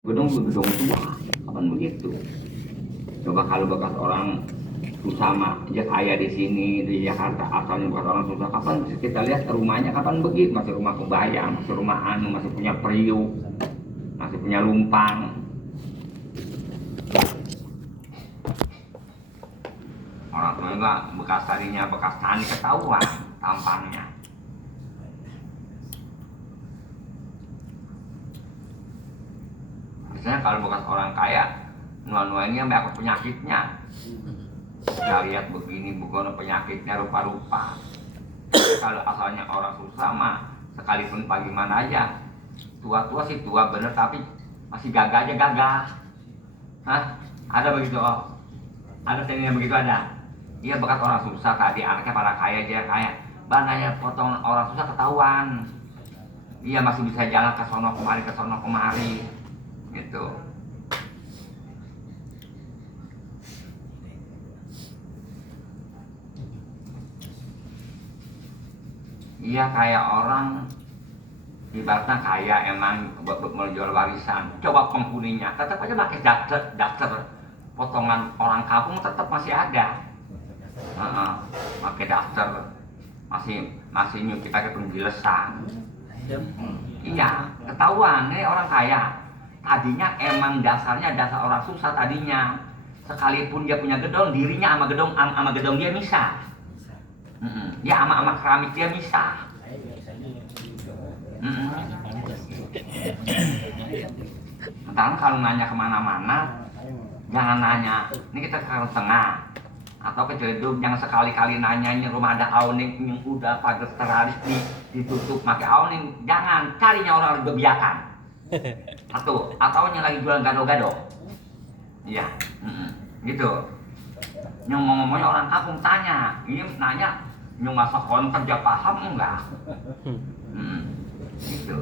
Gedung tua, kapan begitu? Coba kalau bekas orang susah mah, dia kaya di sini di Jakarta, asalnya bekas orang susah, kapan kita lihat rumahnya kapan begitu? Masih rumah kebayang, masih rumah anu, masih punya periuk, masih punya lumpang. Orang tua juga bekas tadinya bekas tani ketahuan tampangnya. Misalnya kalau bekas orang kaya, nua-nuanya banyak penyakitnya. Kita lihat begini bukan penyakitnya rupa-rupa. Kalau asalnya orang susah mah, sekalipun bagaimana aja, tua-tua sih tua bener tapi masih gagah aja gagah. Hah? Ada begitu? Oh, ada yang begitu ada. Iya bekas orang susah tadi anaknya pada kaya dia kaya. Bananya potong orang susah ketahuan. Dia masih bisa jalan ke sono kemari gitu. Iya kayak orang ibaratnya kaya emang buat menjual warisan. Coba penghuninya tetap aja pakai daftar potongan orang kampung tetap masih ada. Pakai daftar masih nyuci pakai penggilesan. Iya ketahuan nih orang kaya. Tadinya emang dasarnya dasar orang susah tadinya. Sekalipun dia punya gedung, dirinya sama gedung dia misah. Dia sama keramik dia misah. Sekarang kalau nanya kemana-mana, jangan nanya, ini kita ke tengah atau ke jeduk, jangan sekali-kali nanya ini rumah ada awning yang udah pada teralis ditutup pakai awning, jangan carinya orang berbiakan. Atau yang lagi jualan gado-gado. Iya, gitu. Yang ngomongnya orang kampung tanya, ini nanya, yang masa konten dia paham enggak? Gitu.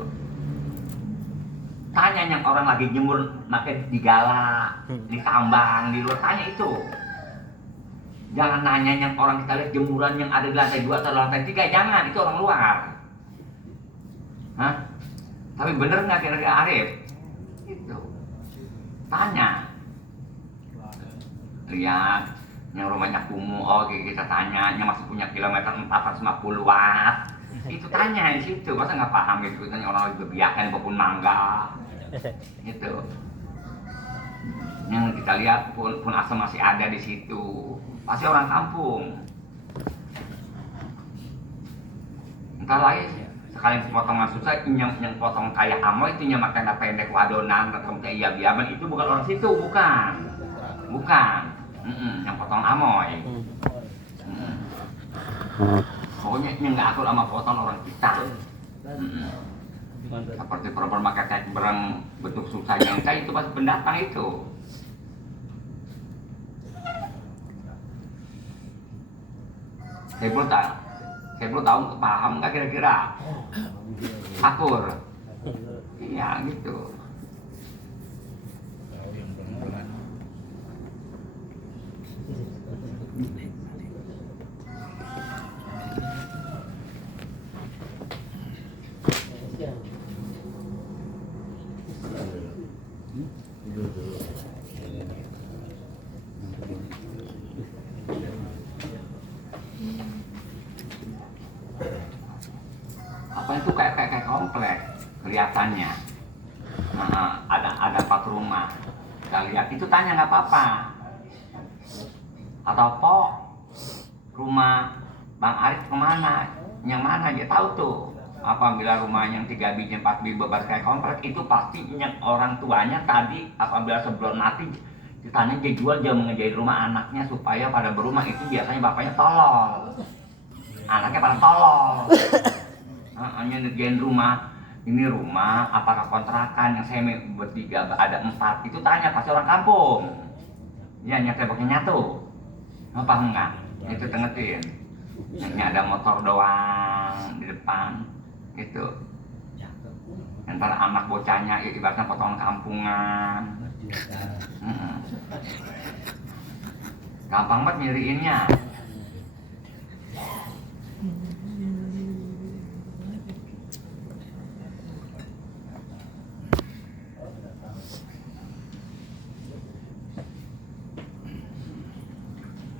Tanya yang orang lagi jemur pakai di gala, di tambang, di luar, tanya itu. Jangan nanya yang orang kita lihat jemuran yang ada di lantai 2 atau lantai 3, jangan, itu orang luar. Hah? Tapi bener nggak kira-kira Arif? Itu. Tanya. Lihat, yang rumahnya kumuh, oh kita tanya, yang masih punya kilometer 450 watt. Itu tanya di situ, masa nggak paham gitu? Tanya orang lagi berbiakan pohon mangga, gitu. Yang kita lihat pun asam masih ada di situ, pasti orang kampung. Entar lagi sekali potongan susah, yang potong kayak amo itu yang makan pendek wadonan atau kayak iya biaban itu bukan orang situ, bukan. Yang potong amoy. Pokoknya yang nggak akur sama potong orang kita. Seperti perempuan pakai kayak berang bentuk susah yang kayak itu pasti pendatang itu. Saya belum tahu paham nggak kira-kira? Akur. Iya gitu. Apa itu kayak komplek kelihatannya. Ada 4 rumah. Kita lihat itu tanya nggak apa-apa. Atau rumah Bang Arif kemana? Yang mana dia tahu tuh. Apabila rumahnya yang 3 biji 4 biji bebar kayak komplek itu pasti yang orang tuanya tadi apabila sebelum mati ditanya dia jual dia menjadi rumah anaknya supaya pada berumah itu biasanya bapaknya tolol, anaknya pada tolol. Hanya ngerjain rumah, ini rumah apakah kontrakan yang saya bertiga ada 4 itu tanya pasti orang kampung. Ya yang temboknya nyatu, apa enggak? Itu tengetin. Ini ada motor doang di depan, gitu. Ntar anak bocahnya ibaratnya potongan kampungan. Gampang banget nyiriinnya.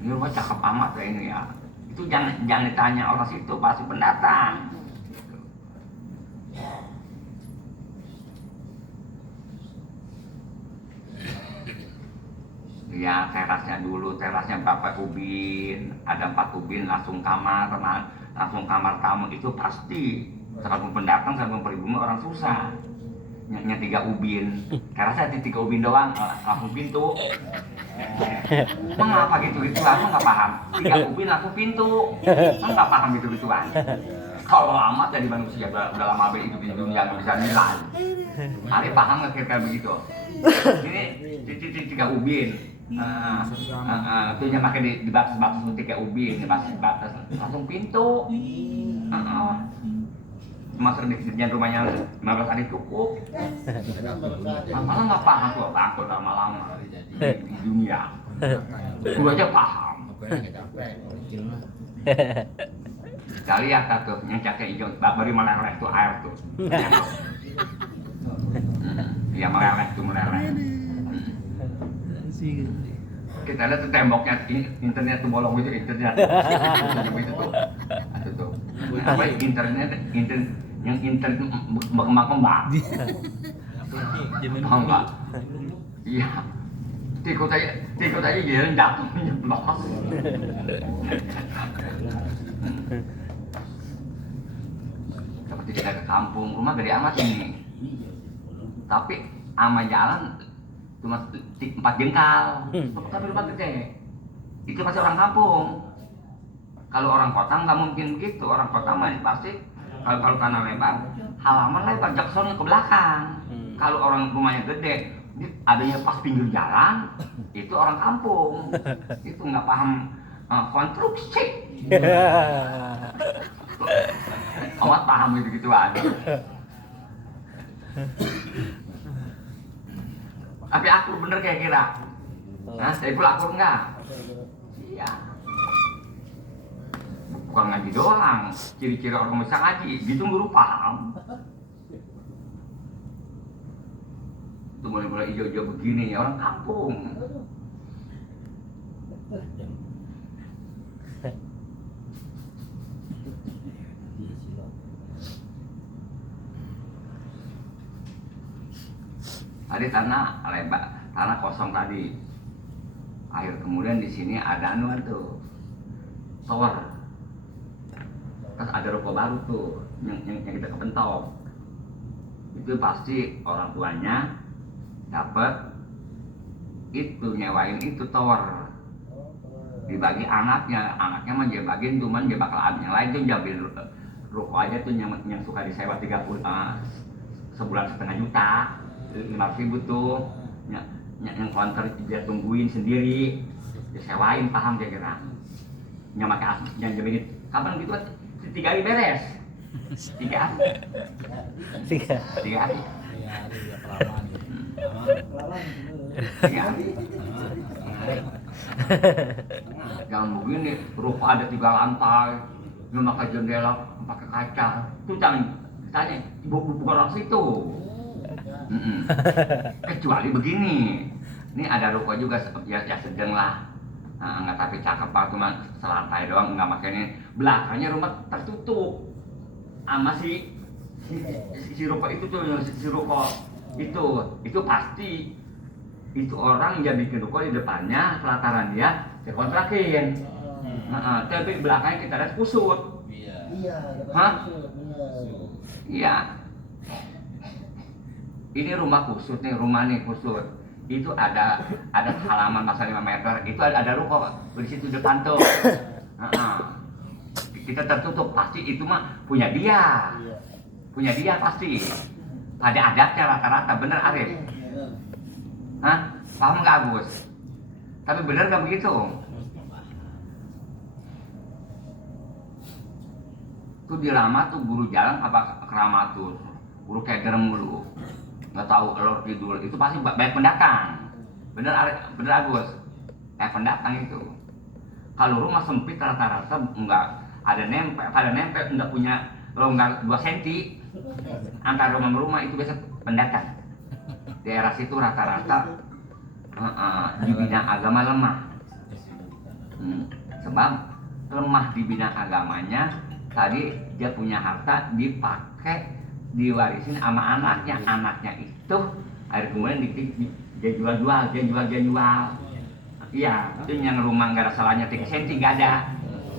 ini rumah cakep amat ya ini ya. Itu jangan ditanya orang situ, pasti pendatang. Ya terasnya dulu, terasnya berapa ubin, ada 4 ubin, langsung kamar tamu itu pasti. Terlalu pendatang, terlalu pribumi orang susah. Nya 3 ubin, terasnya 3 ubin doang, langsung pintu. Emang apa gitu-gituan, emang nggak paham. 3 ubin langsung pintu, emang nggak paham gitu-gituan. Kalau amat jadi manusia udah lama itu di dunia nggak bisa nilai. Ari paham nggak kira-kira begitu? Ini 3 ubin. Itu yang pakai di batas 3 ubin, di batas langsung pintu. Masuk di rumahnya 15 hari cukup. Malah nggak paham tuh takut lama-lama di dunia. Gua aja paham. Sekali ya tuh yang cakek hijau, baru meleleh tuh air tuh. Iya meleleh tuh meleleh. Kita lihat tuh temboknya internet tuh bolong gitu internet. Itu tuh. Itu tuh. Apa internet yang internet berkembang-kembang. Tahu nggak? Iya. Tikut aja jalan jatuh nyeblos. Seperti kita ke kampung, rumah gede amat ini. Tapi ama jalan cuma 4 jengkal. Tapi rumah gede. Itu masih orang kampung. Kalau orang kota nggak mungkin begitu. Orang kota mah pasti kalau tanah lebar, halaman lebar, jaksonnya ke belakang. Kalau orang rumahnya gede, adanya pas pinggir jalan, itu orang kampung. Itu nggak paham konstruksi. Amat paham gitu aja. Tapi akur bener kayak kira. Nah, saya pula akur nggak? Iya. Bukan ngaji doang, ciri-ciri orang bisa ngaji, gitu guru paham. Itu mulai-mulai hijau-hijau begini ya orang kampung. Tadi tanah lebar, tanah kosong tadi. Akhir kemudian di sini ada anuan tuh, tower. Terus ada ruko baru tuh, yang kita kepentok. Itu pasti orang tuanya dapat itu nyewain itu tower. Dibagi anaknya mah dia bagiin cuman dia bakal yang lain tuh jambil ruko aja tuh yang suka disewa 30 sebulan 1,5 juta. 5.000 tuh yang konter dia tungguin sendiri disewain paham dia kira yang pakai asli yang jaminin kapan gitu 3 hari beres 3 hari 3 hari 3 hari jangan begini ruko ada 3 lantai yang pakai jendela pakai kaca itu jangan tanya bukan orang situ. Kecuali begini, ini ada ruko juga ya sedang lah, nggak tapi cakep pak cuma selantai doang nggak makanya belakangnya rumah tertutup, sama si ruko itu tuh si ruko itu pasti itu orang yang bikin ruko di depannya pelataran dia kontrakin, tapi belakangnya kita ada kusut, iya. Ini rumah kusut nih, rumah nih kusut. Itu ada halaman masa 5 meter, itu ada ruko di situ depan tuh. Kita tertutup, pasti itu mah punya dia. Punya dia pasti. Pada adatnya rata-rata, bener Arif? Paham nggak Agus? Tapi bener nggak begitu? Tuh di Rama tuh guru jalan apa keramatur, guru keger mulu. Nggak tahu elor kidul itu pasti banyak pendatang, bener Agus, pendatang itu. Kalau rumah sempit rata-rata nggak ada nempel nggak punya longgar 2 cm antara rumah itu biasa pendatang. Daerah situ rata-rata di bidang agama lemah, Sebab lemah di bidang agamanya, tadi dia punya harta dipakai, diwarisin sama anaknya itu akhirnya kemudian dia jual. Iya, itu yang rumah nggak ada salahnya 3 senti nggak ada.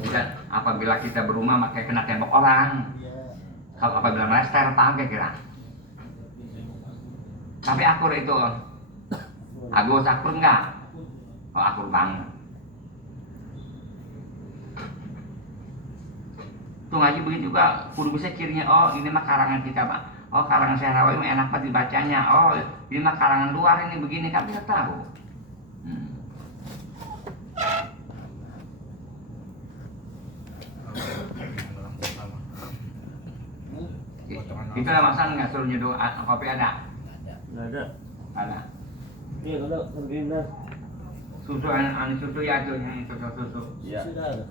Dan apabila kita berumah pakai kena tembok orang, kalau apabila melester apa kira. Tapi akur itu, Agus akur enggak? Oh akur banget. Tuh ngaji begitu juga, kudu bisa cirinya. Oh ini mah karangan kita Pak. Oh karangan Syahrawi ini enak banget dibacanya. Oh ini mah karangan luar ini begini, kan bisa tahu. Itu lah masalah nggak suruh nyeduh kopi ada? Nggak ada. Ada. Iya ada, benar. Susu susu ya tuh yang susu. Iya. Sudah ada.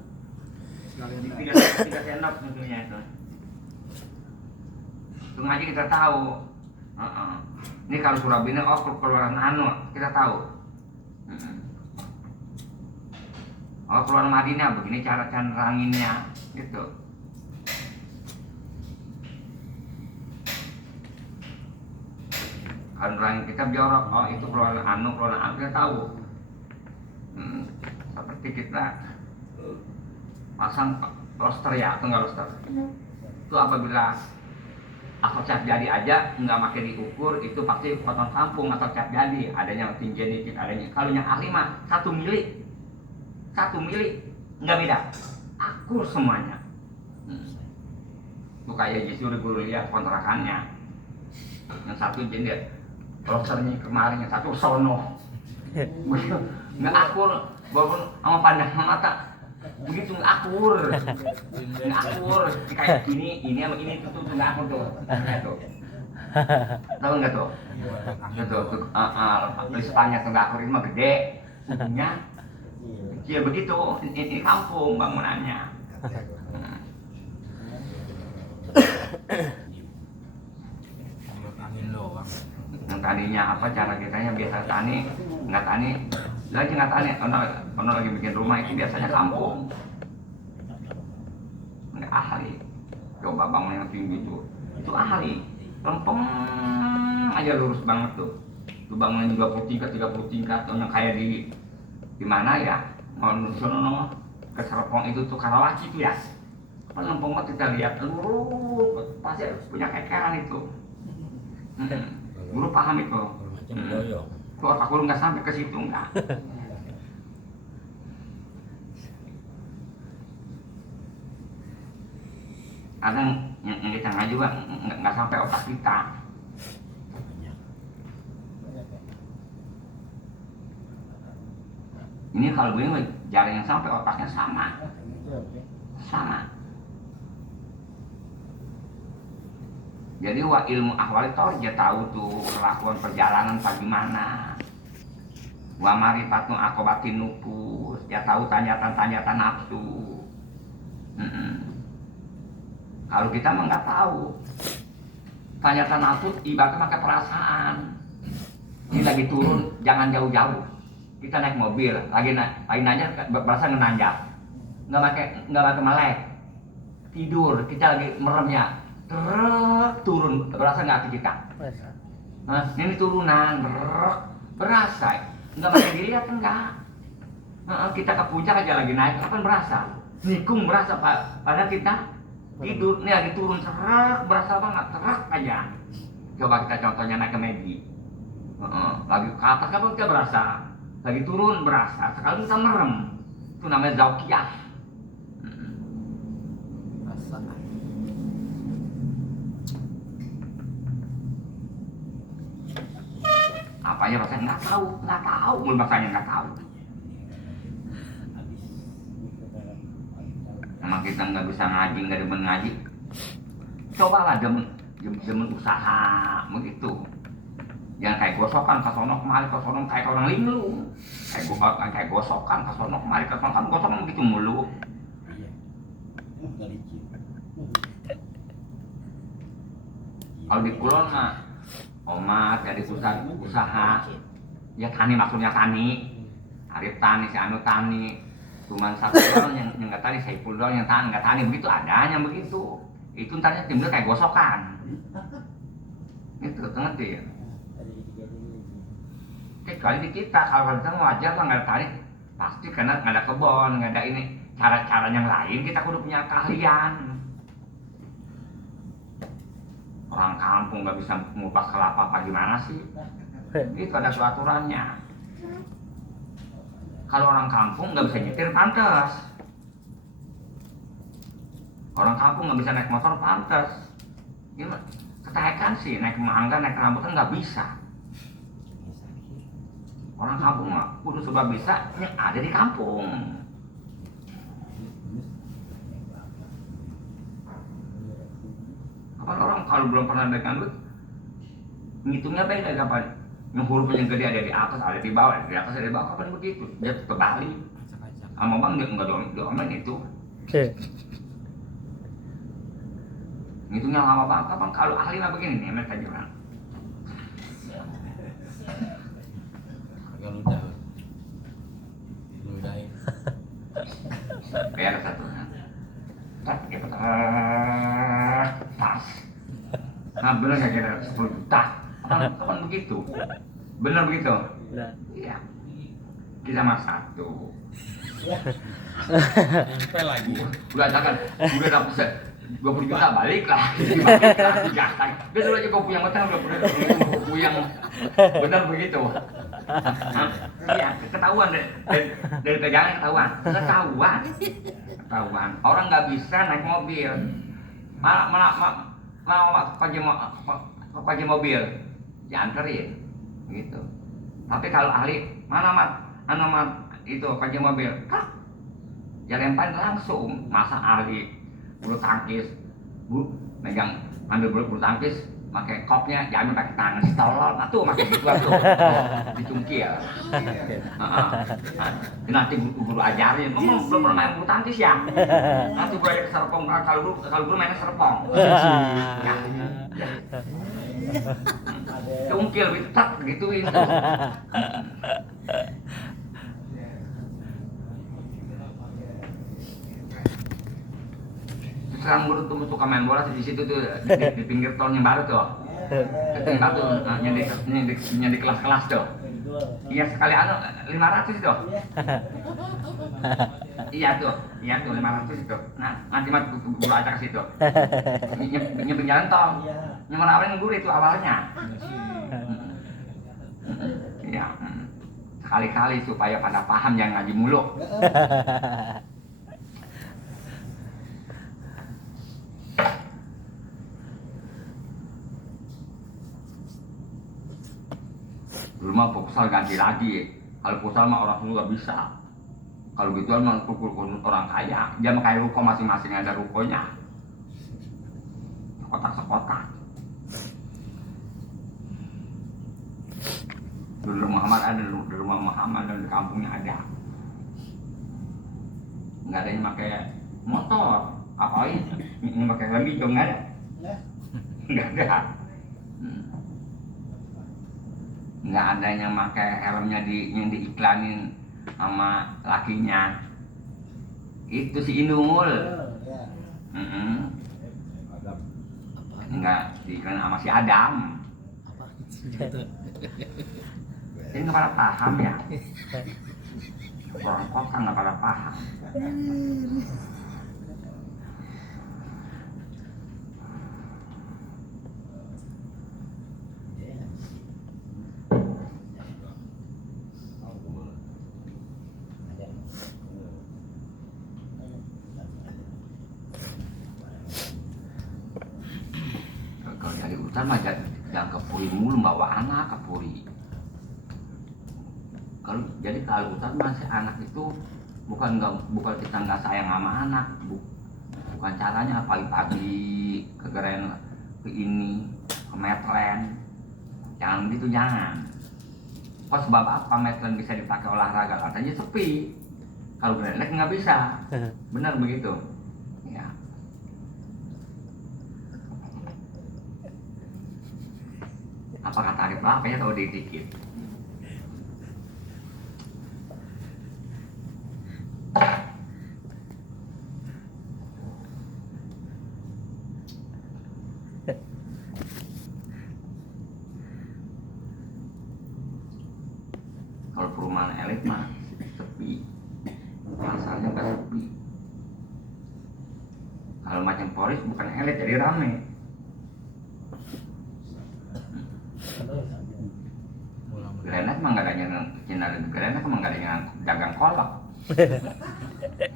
3 sendok susunya itu. Itu ngaji kita tahu. Ini kalau Surabaya keluaran kita tahu. Oh keluaran Madinah begini cara neranginnya gitu. Kalau nerangin kita jorok, oh itu keluaran kita tahu. Seperti kita pasang roster ya atau enggak roster. Itu apabila asal cat jadi aja nggak pakai diukur, itu pasti potong kampung atau cat jadi, adanya tinggi dikit, adanya. Kalau yang ahli mah 1 mili nggak beda, akur semuanya. Itu kayak Jisuri guru lihat kontrakannya, yang satu jadi rosternya kemarin, yang satu sono, nggak akur, walaupun sama pandangan mata. Begitu nggak akur, kayak ini sama ini tuh nggak akur tuh, tahu nggak tuh? Tuh, listannya tuh nggak akur, ini mah gede, ujungnya kecil begitu, ini kampung bangunannya. Yang tadinya apa cara kitanya biasa tani, nggak tani. Lagi nggak tanya, ono lagi bikin rumah itu biasanya kampung, nggak ahli. Coba bangun yang tinggi itu ahli, lempeng aja lurus banget tuh. Itu bangunan 20 tingkat, 30 tingkat, yang kayak di mana ya? Sono ke Serpong itu tuh Karawaci itu ya. Apa lempeng banget kita lihat lurus, pasti punya kekeran itu. Guru paham itu. Kalau aku nggak sampai ke situ enggak. Kadang yang kita ngaji juga nggak sampai otak kita. Ini kalau begini jarang yang sampai otaknya sama. Jadi wa ilmu ahwal itu dia tahu tuh kelakuan perjalanan bagaimana. Wa marifatu akobatin nufus, dia tahu tanyatan nafsu. Kalau kita mah nggak tahu. Tanyatan nafsu ibaratnya pakai perasaan. Ini lagi turun, jangan jauh-jauh. Kita naik mobil, lagi aja berasa ngenanjak. Nggak pakai melek. Tidur, kita lagi merem ya. Turun, berasa nggak hati kita? Nah, ini turunan, berasa. Nggak pakai dilihat enggak. Kita ke puncak aja lagi naik, kapan berasa? Nikung berasa, padahal kita tidur, ini lagi turun, berasa banget, aja. Coba kita contohnya naik ke Medi. Lagi ke atas, kapan kita berasa? Lagi turun, berasa. Sekali kita merem. Itu namanya zaukiyah. Apanya rasanya nggak tahu, belum rasanya nggak tahu. Emang kita nggak bisa ngaji, nggak demen ngaji. Cobalah demen usaha begitu. Jangan kayak gosokan ke sono kemari ke sono kayak orang linglung. Kayak gosokan ke sono kemari ke sono, kan gosokan begitu mulu. Kalau di Kulon mah omat dari usaha ya tani, maksudnya tani, Arif tani, si Anu tani, Cuman satu doang yang nggak tani, Saiful doang yang tahan, nggak tani begitu adanya begitu. Itu ntarnya timnya kayak gosokan. Itu ngerti ya? Kecuali di kita, kalau kita wajar lah nggak tani, pasti karena nggak ada kebun, nggak ada ini cara-cara yang lain kita kudu punya keahlian. Orang kampung nggak bisa ngupas kelapa apa gimana sih? Itu ada aturannya. Kalau orang kampung nggak bisa nyetir pantas. Orang kampung nggak bisa naik motor pantas. Gimana? Ketahuan sih naik mangga, naik rambutan nggak bisa. Orang kampung mah kudu sebab bisa yang ada di kampung. Kapan orang kalau belum pernah dengan duit, ngitungnya beda kapan? Yang huruf yang gede ada di atas, ada di bawah, ada di atas, ada di bawah, kapan begitu? Dia terbalik. Sama bang dia nggak doang itu. Ngitungnya lama banget, kapan kalau ahli mah begini nih, mereka bilang. Agak ludahin. Kayak ada satu. Tak kita tas. Nah bener nggak kira 10 juta? Kapan begitu? Bener begitu? Benar. Iya. Kita mah satu. Sampai lagi. Udah dapat 20 juta balik lah. Balik lah dijakan. Dia dulu aja kau punya macam udah pernah yang bener begitu. Iya ketahuan dari pegangan ketahuan. Orang nggak bisa naik mobil. Malah pakai mobil dianterin gitu. Tapi kalau ahli mana mat itu pakai mobil, ya lemparin langsung. Masa ahli bulu tangkis, megang ambil bulu tangkis, pakai kopnya diambil pakai tangan, si tolol, nah tuh pakai gitu tuh, dicungkil. Nanti guru ajarin, belum pernah main bulu tangkis ya? Nanti gue ada serpong, kalau guru mainnya serpong. Cungkil gitu, tak gituin tuh. Sekarang guru tuh suka main bola di situ tuh di pinggir tol yang baru tuh. Tinggal tuh nyedi kelas-kelas tuh. Iya sekali 500 tuh. Iya tuh 500 itu. Nah nanti mah guru ajak ke situ. Nyebeng jalan tol. Yang menawarin guru itu awalnya. Iya. Sekali-kali supaya pada paham jangan ngaji mulu. Dulu mah futsal ganti lagi. Kalau futsal mah orang tua bisa. Kalau gituan mah orang kaya. Dia mah kayak ruko masing-masing ada rukonya. Kotak-sekotak. Dulu Muhammad ada, di rumah Muhammad dan di kampungnya ada. Nggak ada yang pakai motor. Apalagi ini pakai helm hijau nggak ada. Nggak ada. Nggak ada yang pakai helmnya yang diiklanin sama lakinya. Itu si Inul. Nggak diiklanin sama si Adam. Ini nggak pada paham ya. Orang kota nggak pada paham. Kalau dari hutan mah jangan ke puri mulu, bawa anak ke puri. Jadi kalau hutan masih anak itu bukan kita nggak sayang sama anak, bukan caranya pagi-pagi kegeren ke ini ke Medland, jangan gitu jangan. Pas sebab apa Medland bisa dipakai olahraga, katanya sepi. Kalau Grand Lake nggak bisa, benar begitu. Ya. Apakah tarif berapa ya tahu dikit? Kalau perumahan elit mah sepi, pasarnya nggak sepi. Kalau macam Polres bukan elit jadi rame. Granat mah nggak ada yang Cina dan Granat mah nggak ada yang dagang kolak.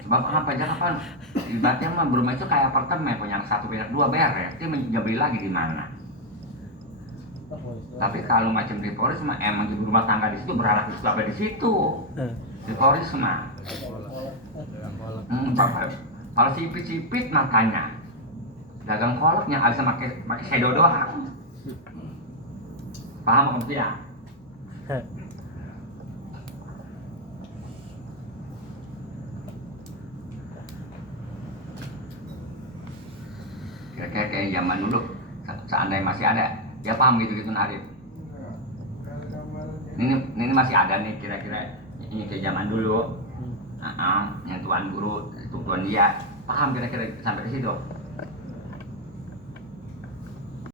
Sebab apa jangan ibaratnya mah Burma itu kayak apartemen punya yang satu punya dua beres, dia menjadi lagi di mana. Tapi kalau macam di Polres mah emang di rumah tangga di situ berharap itu apa di situ. Di Polres mah. Kalau sipit-sipit matanya, dagang kolaknya bisa pakai shadow doang. Paham apa ya? Kira-kira kayak zaman dulu, seandainya masih ada, ya paham gitu-gitu Arif. Ini masih ada nih kira-kira ini kayak zaman dulu. Yang tuan guru, tuan dia, paham kira-kira sampai ke situ.